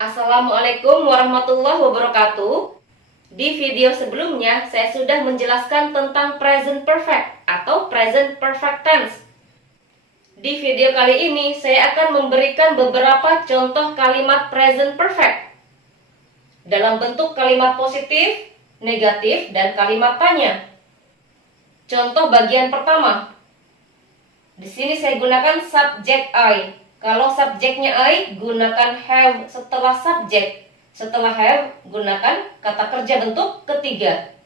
Assalamualaikum warahmatullahi wabarakatuh. Di video sebelumnya, saya sudah menjelaskan tentang present perfect atau present perfect tense. Di video kali ini, saya akan memberikan beberapa contoh kalimat present perfect dalam bentuk kalimat positif, negatif, dan kalimat tanya. Contoh bagian pertama. Di sini saya gunakan subjek I. Kalau subjeknya I, gunakan have setelah subjek. Setelah have, gunakan kata kerja bentuk ketiga.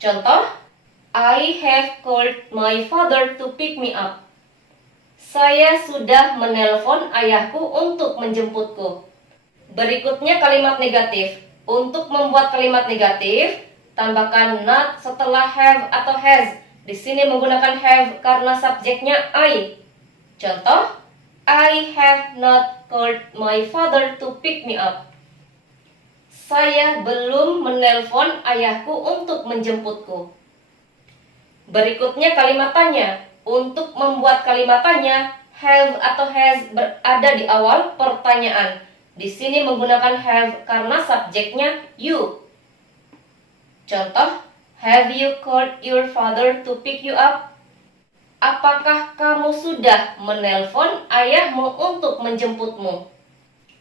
Contoh, I have called my father to pick me up. Saya sudah menelpon ayahku untuk menjemputku. Berikutnya kalimat negatif. Untuk membuat kalimat negatif, tambahkan not setelah have atau has. Di sini menggunakan have karena subjeknya I. Contoh, I have not called my father to pick me up. Saya belum menelpon ayahku untuk menjemputku. Berikutnya kalimat tanya. Untuk membuat kalimat tanya, have atau has berada di awal pertanyaan. Di sini menggunakan have karena subjeknya you. Contoh, have you called your father to pick you up? Apakah kamu sudah menelpon ayahmu untuk menjemputmu?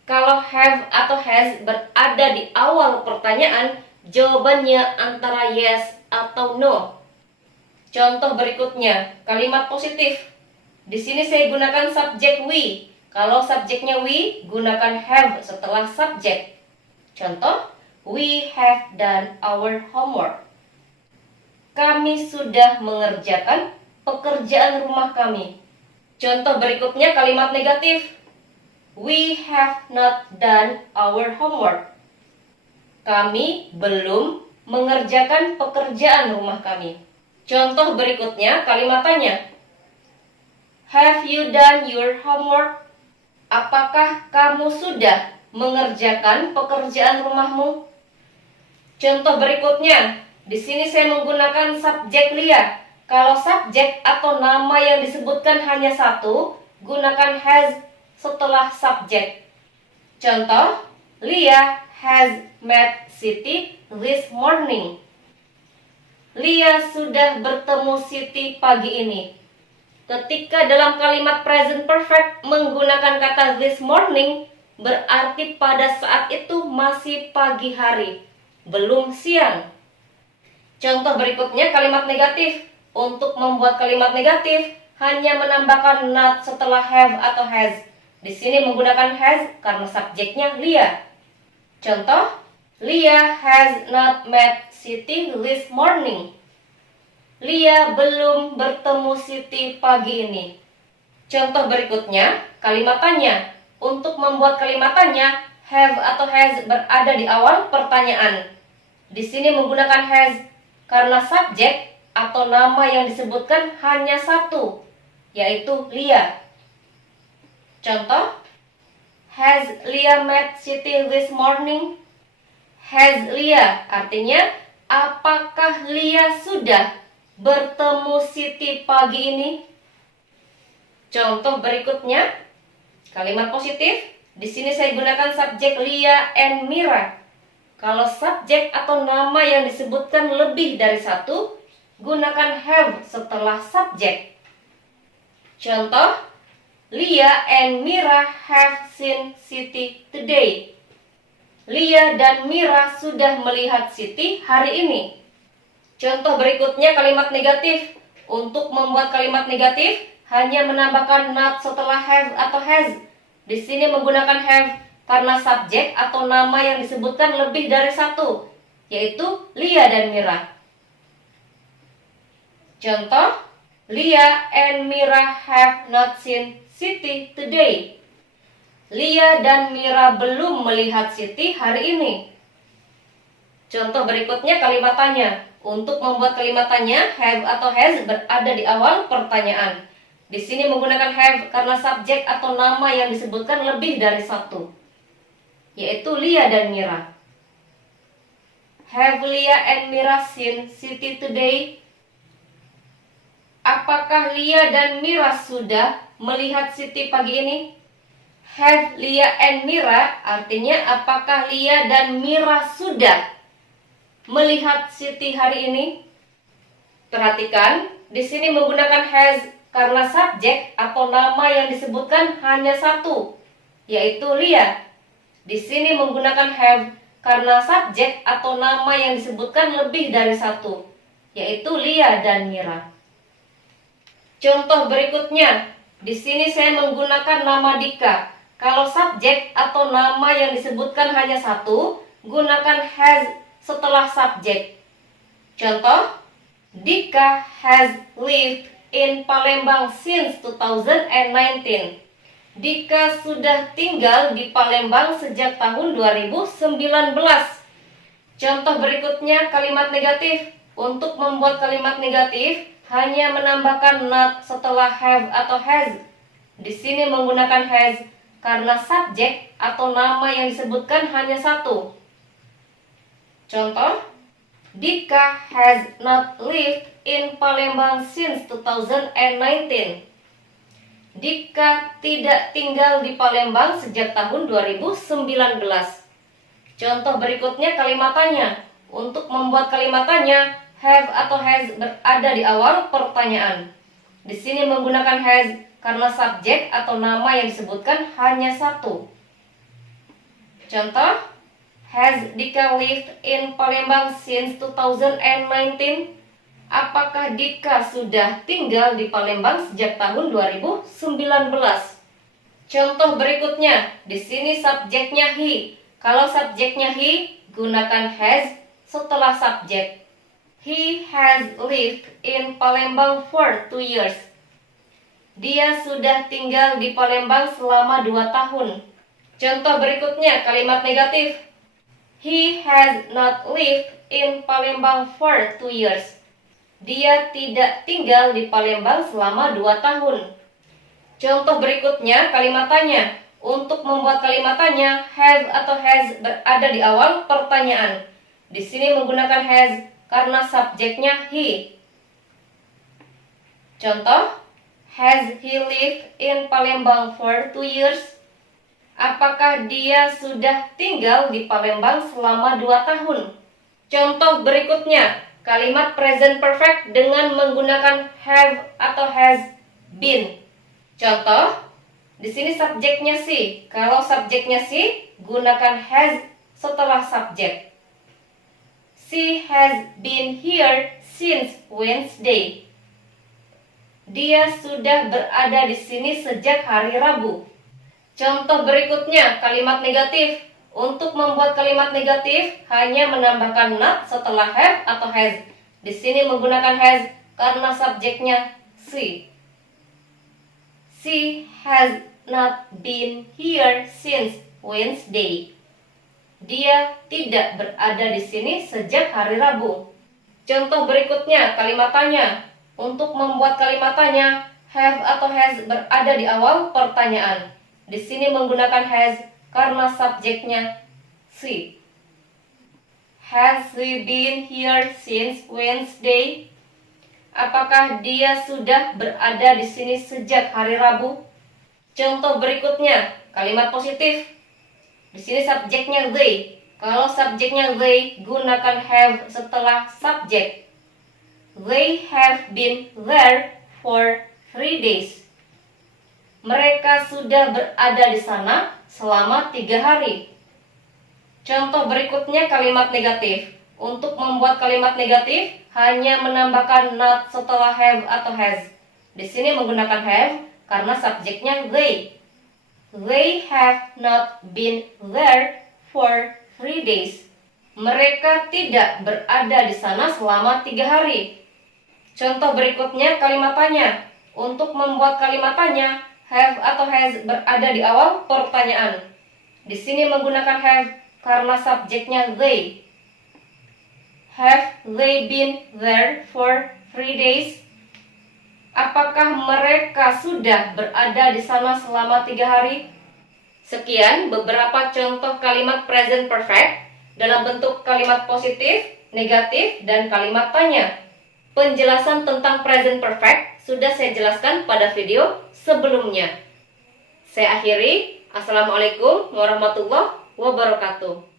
Kalau have atau has berada di awal pertanyaan, jawabannya antara yes atau no. Contoh berikutnya, kalimat positif. Di sini saya gunakan subjek we. Kalau subjeknya we, gunakan have setelah subjek. Contoh, we have done our homework. Kami sudah mengerjakan pekerjaan rumah kami. Contoh berikutnya kalimat negatif. We have not done our homework. Kami belum mengerjakan pekerjaan rumah kami. Contoh berikutnya kalimat tanya. Have you done your homework? Apakah kamu sudah mengerjakan pekerjaan rumahmu? Contoh berikutnya, di sini saya menggunakan subjek Lia. Kalau subjek atau nama yang disebutkan hanya satu, gunakan has setelah subjek. Contoh, Lia has met Siti this morning. Lia sudah bertemu Siti pagi ini. Ketika dalam kalimat present perfect menggunakan kata this morning, berarti pada saat itu masih pagi hari, belum siang. Contoh berikutnya kalimat negatif. Untuk membuat kalimat negatif, hanya menambahkan not setelah have atau has. Di sini menggunakan has karena subjeknya Lia. Contoh, Lia has not met Siti this morning. Lia belum bertemu Siti pagi ini. Contoh berikutnya, kalimat tanya. Untuk membuat kalimat tanya, have atau has berada di awal pertanyaan. Di sini menggunakan has karena subjek atau nama yang disebutkan hanya satu, yaitu Lia. Contoh, has Lia met Siti this morning? Has Lia artinya, apakah Lia sudah bertemu Siti pagi ini? Contoh berikutnya, kalimat positif. Di sini saya gunakan subjek Lia and Mira. Kalau subjek atau nama yang disebutkan lebih dari satu, gunakan have setelah subjek. Contoh, Lia and Mira have seen Siti today. Lia dan Mira sudah melihat Siti hari ini. Contoh berikutnya kalimat negatif. Untuk membuat kalimat negatif, hanya menambahkan not setelah have atau has. Di sini menggunakan have karena subjek atau nama yang disebutkan lebih dari satu, yaitu Lia dan Mira. Contoh, Lia and Mira have not seen Siti today. Lia dan Mira belum melihat Siti hari ini. Contoh berikutnya kalimat tanya. Untuk membuat kalimat tanya, have atau has berada di awal pertanyaan. Di sini menggunakan have karena subjek atau nama yang disebutkan lebih dari satu, yaitu Lia dan Mira. Have Lia and Mira seen Siti today? Apakah Lia dan Mira sudah melihat Siti pagi ini? Have Lia and Mira artinya apakah Lia dan Mira sudah melihat Siti hari ini? Perhatikan, di sini menggunakan has karena subjek atau nama yang disebutkan hanya satu, yaitu Lia. Di sini menggunakan have karena subjek atau nama yang disebutkan lebih dari satu, yaitu Lia dan Mira. Contoh berikutnya, di sini saya menggunakan nama Dika. Kalau subjek atau nama yang disebutkan hanya satu, gunakan has setelah subjek. Contoh, Dika has lived in Palembang since 2019. Dika sudah tinggal di Palembang sejak tahun 2019. Contoh berikutnya kalimat negatif. Untuk membuat kalimat negatif, hanya menambahkan not setelah have atau has. Di sini menggunakan has karena subjek atau nama yang disebutkan hanya satu. Contoh, Dika has not lived in Palembang since 2019. Dika tidak tinggal di Palembang sejak tahun 2019. Contoh berikutnya kalimat tanya. Untuk membuat kalimat tanya, have atau has berada di awal pertanyaan. Di sini menggunakan has karena subjek atau nama yang disebutkan hanya satu. Contoh, has Dika lived in Palembang since 2019? Apakah Dika sudah tinggal di Palembang sejak tahun 2019? Contoh berikutnya, di sini subjeknya he. Kalau subjeknya he, gunakan has setelah subjek. He has lived in Palembang for 2 years. Dia sudah tinggal di Palembang selama 2 tahun. Contoh berikutnya kalimat negatif. He has not lived in Palembang for 2 years. Dia tidak tinggal di Palembang selama 2 tahun. Contoh berikutnya kalimat tanya. Untuk membuat kalimat tanya, have atau has berada di awal pertanyaan. Di sini menggunakan has karena subjeknya he. Contoh, has he lived in Palembang for 2 years? Apakah dia sudah tinggal di Palembang selama 2 tahun? Contoh berikutnya, kalimat present perfect dengan menggunakan have atau has been. Contoh, di sini subjeknya si. Kalau subjeknya si, gunakan has setelah subjek. She has been here since Wednesday. Dia sudah berada di sini sejak hari Rabu. Contoh berikutnya, kalimat negatif. Untuk membuat kalimat negatif, hanya menambahkan not setelah have atau has. Di sini menggunakan has karena subjeknya she. She has not been here since Wednesday. Dia tidak berada di sini sejak hari Rabu. Contoh berikutnya, kalimat tanya. Untuk membuat kalimat tanya, have atau has berada di awal pertanyaan. Di sini menggunakan has karena subjeknya she. Has he been here since Wednesday? Apakah dia sudah berada di sini sejak hari Rabu? Contoh berikutnya, kalimat positif. Di sini subjeknya they. Kalau subjeknya they, gunakan have setelah subjek. They have been there for 3 days. Mereka sudah berada di sana selama 3 hari. Contoh berikutnya kalimat negatif. Untuk membuat kalimat negatif, hanya menambahkan not setelah have atau has. Di sini menggunakan have karena subjeknya they. They have not been there for 3 days. Mereka tidak berada di sana selama 3 hari. Contoh berikutnya kalimat tanya. Untuk membuat kalimat tanya, have atau has berada di awal pertanyaan. Di sini menggunakan have karena subjeknya they. Have they been there for 3 days? Apakah mereka sudah berada di sana selama 3 hari? Sekian beberapa contoh kalimat present perfect dalam bentuk kalimat positif, negatif, dan kalimat tanya. Penjelasan tentang present perfect sudah saya jelaskan pada video sebelumnya. Saya akhiri. Assalamualaikum warahmatullahi wabarakatuh.